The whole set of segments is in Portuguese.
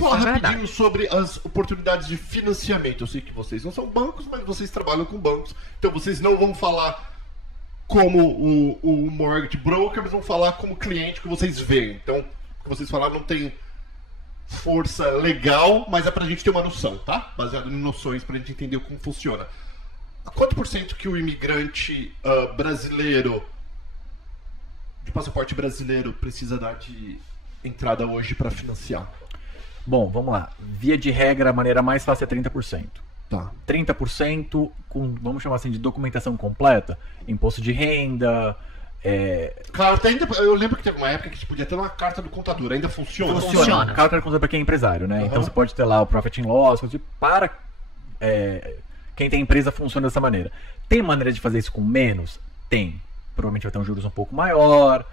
falar rapidinho sobre as oportunidades de financiamento. Eu sei que vocês não são bancos, mas vocês trabalham com bancos. Então vocês não vão falar como o mortgage broker, mas vão falar como cliente que vocês veem. Então, o que vocês falaram não tem força legal, mas é pra gente ter uma noção, tá? Baseado em noções pra gente entender como funciona. Quanto por cento que o imigrante brasileiro, de passaporte brasileiro, precisa dar de entrada hoje para financiar? Bom, vamos lá. Via de regra, a maneira mais fácil é 30%. Tá. 30% com, vamos chamar assim, de documentação completa. Imposto de renda. Claro, ainda, eu lembro que teve uma época que você podia ter uma carta do contador. Ainda funciona? Funciona. Carta do contador para quem é empresário, né? Então você pode ter lá o Profit and Loss. Para quem tem empresa, funciona dessa maneira. Tem maneira de fazer isso com menos? Tem. Provavelmente vai ter um juros um pouco maior.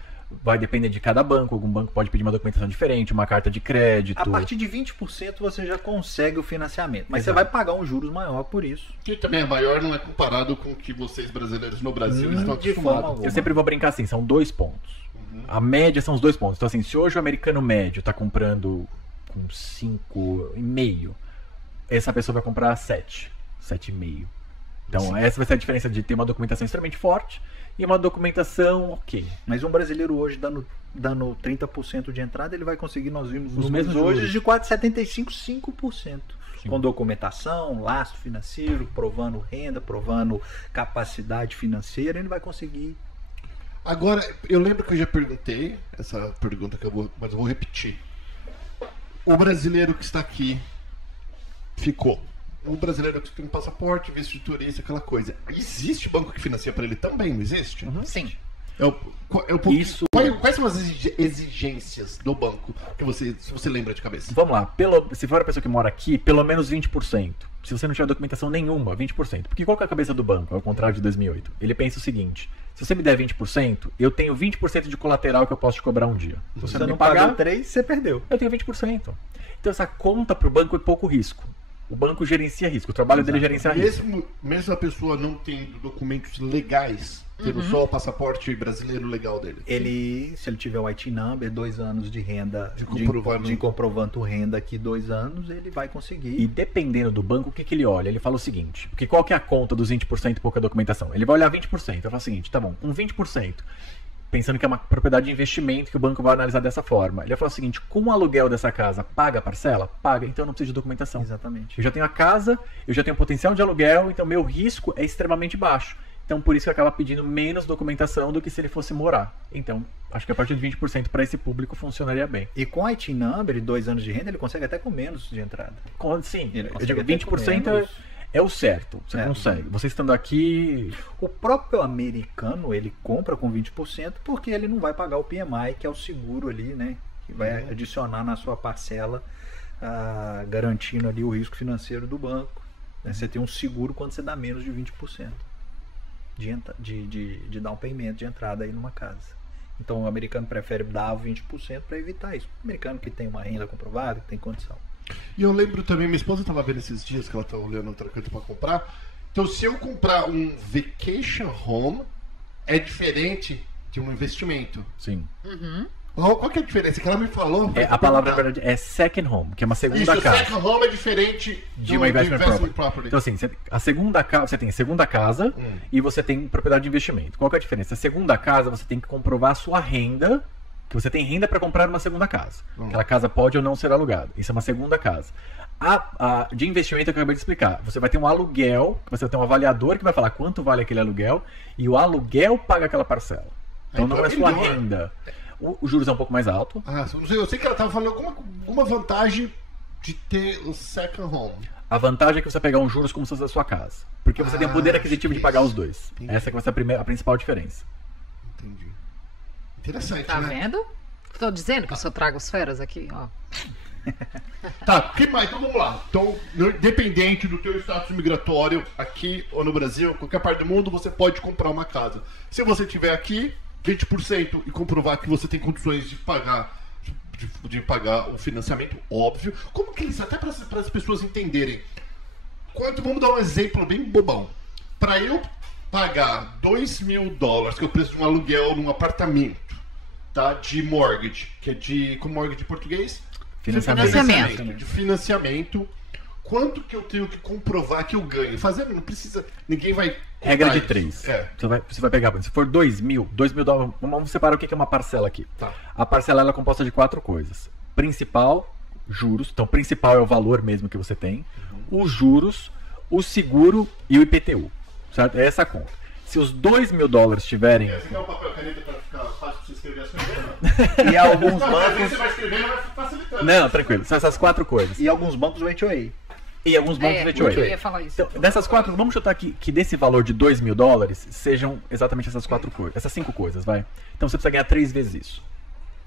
Vai depender de cada banco. Algum banco pode pedir uma documentação diferente, uma carta de crédito. A partir de 20% você já consegue o financiamento. Mas você vai pagar um juros maior por isso. Que também é maior, não é comparado com o que vocês brasileiros no Brasil estão acostumados. Eu sempre vou brincar assim, são 2 pontos. A média são os 2 pontos. Então assim, se hoje o americano médio está comprando com 5,5, essa pessoa vai comprar 7,5. Então essa vai ser a diferença de ter uma documentação extremamente forte e uma documentação ok. Mas um brasileiro hoje dando 30% de entrada, ele vai conseguir, nós vimos os mesmos hoje, juros de 4,75%, 5%. Com documentação, lastro financeiro, provando renda, provando capacidade financeira, ele vai conseguir. Agora, eu lembro que eu já perguntei essa pergunta mas eu vou repetir. O brasileiro que está aqui ficou. O brasileiro que tem um passaporte, visto de turista, aquela coisa. Existe banco que financia para ele também, não existe? Sim. Quais são as exigências do banco que se você lembra de cabeça? Vamos lá. Se for a pessoa que mora aqui, pelo menos 20%. Se você não tiver documentação nenhuma, 20%. Porque qual que é a cabeça do banco, ao contrário de 2008? Ele pensa o seguinte: se você me der 20%, eu tenho 20% de colateral que eu posso te cobrar um dia. Se você não pagar 3%, você perdeu. Eu tenho 20%. Então essa conta para o banco é pouco risco. O banco gerencia risco, o trabalho dele é gerenciar risco. Mesmo a pessoa não tendo documentos legais, tendo só o passaporte brasileiro legal dele. Se ele tiver o IT Number, 2 anos de renda, de comprovando renda aqui, 2 anos, ele vai conseguir. E dependendo do banco, o que ele olha? Ele fala o seguinte, porque qual que é a conta dos 20% e pouca documentação? Ele vai olhar 20%, ele fala o seguinte, tá bom, com 20%, pensando que é uma propriedade de investimento que o banco vai analisar dessa forma. Ele vai falar o seguinte: com o aluguel dessa casa, paga a parcela? Paga, então eu não preciso de documentação. Exatamente. Eu já tenho a casa, eu já tenho potencial de aluguel, então meu risco é extremamente baixo. Então por isso que acaba pedindo menos documentação do que se ele fosse morar. Então, acho que a partir de 20% para esse público funcionaria bem. E com IT Number e 2 anos de renda, ele consegue até com menos de entrada. Sim, eu digo 20% é o certo, você consegue. Você estando aqui... O próprio americano, ele compra com 20% porque ele não vai pagar o PMI, que é o seguro ali, né? Que vai adicionar na sua parcela, garantindo ali o risco financeiro do banco. Você tem um seguro quando você dá menos de 20% de down payment, de entrada aí numa casa. Então o americano prefere dar 20% para evitar isso. O americano que tem uma renda comprovada, que tem condição. E eu lembro também, minha esposa estava vendo esses dias que ela está olhando outra coisa para comprar. Então, se eu comprar um vacation home, é diferente de um investimento. Sim. Qual que é a diferença? Que ela me falou. A palavra, na verdade, é second home, que é uma segunda casa. Second home é diferente de uma investment property. Então, assim, a segunda casa, você tem a segunda casa e você tem propriedade de investimento. Qual que é a diferença? A segunda casa, você tem que comprovar a sua renda, que você tem renda para comprar uma segunda casa. Aquela casa pode ou não ser alugada. Isso é uma segunda casa. De investimento, eu acabei de explicar. Você vai ter um aluguel, você vai ter um avaliador que vai falar quanto vale aquele aluguel, e o aluguel paga aquela parcela. Então não é sua renda. O juros é um pouco mais alto. Eu sei que ela estava falando alguma vantagem de ter o second home. A vantagem é que você pegar um juros como se fosse a sua casa. Porque você tem o poder aquisitivo de pagar os dois. Entendi. Essa que vai ser a principal diferença. Entendi. Interessante, tá né? Vendo? Estou dizendo que eu só trago as feras aqui, ó. Tá, o que mais? Então vamos lá. Então, independente do teu status migratório, aqui ou no Brasil, qualquer parte do mundo, você pode comprar uma casa. Se você estiver aqui, 20% e comprovar que você tem condições de pagar o financiamento, óbvio. Como que isso, até para as pessoas entenderem. Vamos dar um exemplo bem bobão. Para eu pagar $2.000, que é o preço de um aluguel num apartamento, tá, de mortgage, que é como mortgage em português? Financiamento. De financiamento. Quanto que eu tenho que comprovar que eu ganho? Fazendo, não precisa. Ninguém vai. Regra de isso. 3. É. Você vai pegar, se for 2 mil dólares, vamos separar o que é uma parcela aqui. Tá. A parcela ela é composta de 4 coisas: principal, juros. Então, principal é o valor mesmo que você tem, os juros, o seguro e o IPTU. Certo? É essa a conta. Se os 2 mil dólares tiverem. Você quer um papel e caneta para ficar fácil para você escrever as coisas? E alguns Não, às vezes bancos. você vai escrevendo, vai facilitando. Não, tranquilo. São essas 4 coisas. E alguns bancos o HOA. E alguns bancos de eu HOA. ia falar isso. Então, dessas 4, vamos chutar que desse valor de 2 mil dólares sejam exatamente essas 4 coisas, essas 5 coisas, vai. Então você precisa ganhar 3 vezes isso.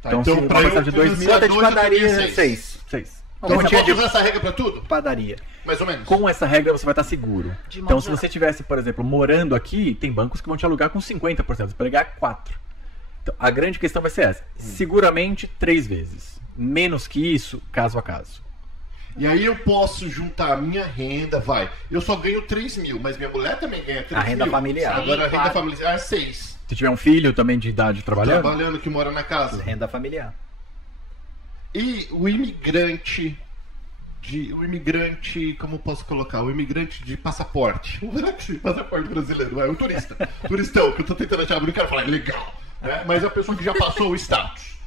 Tá, Então, se uma pra parcela eu de 2 mil, financiar Conta de dois, eu padaria, teria 6. 6. Então você Continha pode de usar essa regra para tudo? padaria. Mais ou menos. Com essa regra você vai estar seguro. De Então modo se geral. você tivesse, por exemplo, morando aqui, tem bancos que vão te alugar com 50%, você vai pegar 4. Então a grande questão vai ser essa. Seguramente 3 vezes. Menos que isso, caso a caso. E aí eu posso juntar a minha renda, vai. Eu só ganho 3 mil, mas minha mulher também ganha 3 mil. A renda familiar. Agora a Sim, renda claro. familiar é 6. Se tiver um filho também de idade trabalhando, Trabalhando que mora na casa. Renda familiar. E o imigrante o imigrante, como eu posso colocar? O imigrante de passaporte. O passaporte brasileiro, vai. O turista. Turistão, que eu tô tentando achar, eu não quero falar legal. Né? Mas é a pessoa que já passou o status.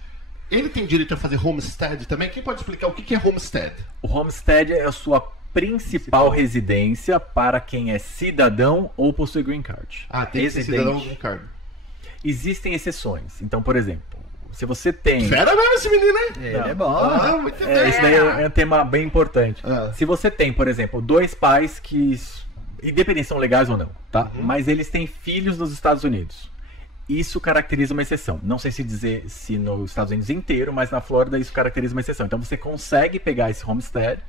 Ele tem direito a fazer homestead também? Quem pode explicar o que é homestead? o homestead é a sua principal residência para quem é cidadão ou possui green card. Ah, tem que ser Residente. cidadão com cargo. Existem exceções. Então, por exemplo, se você tem... Fera mesmo esse menino, hein? Ele Não. é bom. Ah, muito bem. Esse daí é um tema bem importante. Ah. Se você tem, por exemplo, 2 pais que, independente são legais ou não, tá? Mas eles têm filhos nos Estados Unidos. Isso caracteriza uma exceção. Não sei se dizer se nos Estados Unidos inteiro, mas na Flórida isso caracteriza uma exceção. Então você consegue pegar esse homestead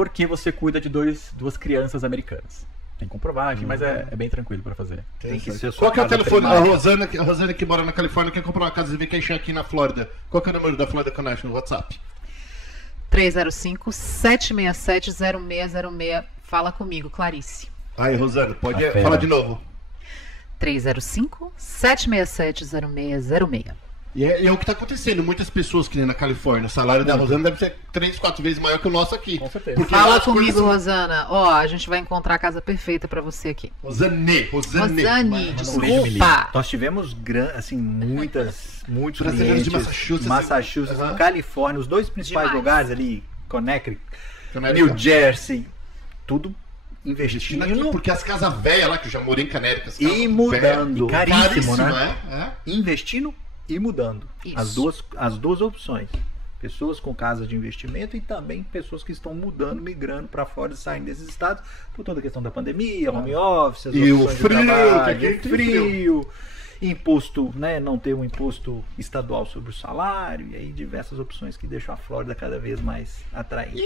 porque você cuida de 2 crianças americanas. Tem comprovagem, mas é bem tranquilo para fazer. Tem que ser Qual que é o sua telefone? casa A primária. Rosana que mora na Califórnia quer comprar uma casa de vacation aqui na Flórida. Qual que é o número da Florida Connection no WhatsApp? 305-767-0606. Fala comigo, Clarice. Aí, Rosana, pode A fera. falar de novo. 305-767-0606. E é o que está acontecendo. Muitas pessoas que nem na Califórnia, o salário da Rosana deve ser 3, 4 vezes maior que o nosso aqui. Com certeza. Porque lá Fala as coisas comigo, são- Rosana. Ó, a gente vai encontrar a casa perfeita pra você aqui. Rosane. Rosane, beijo, desculpa. Nós tivemos assim, muitos Brasileiros clientes. de Massachusetts. Massachusetts, Aham. Califórnia, os 2 principais Demais. lugares ali, Connecticut, Connecticut. New Jersey, tudo Investindo aqui, investindo porque as casas velhas lá, que eu já morei em Canérica. as casas e mudando. E caríssimo, Caríssimo, né? né? Investindo e mudando. Isso. As duas opções. Pessoas com casas de investimento e também pessoas que estão mudando, migrando para fora e saindo desses estados por toda a questão da pandemia, home office, as E o opções de frio, trabalho, que aqui tem frio, imposto, né, não ter um imposto estadual sobre o salário, e aí diversas opções que deixam a Flórida cada vez mais atraente.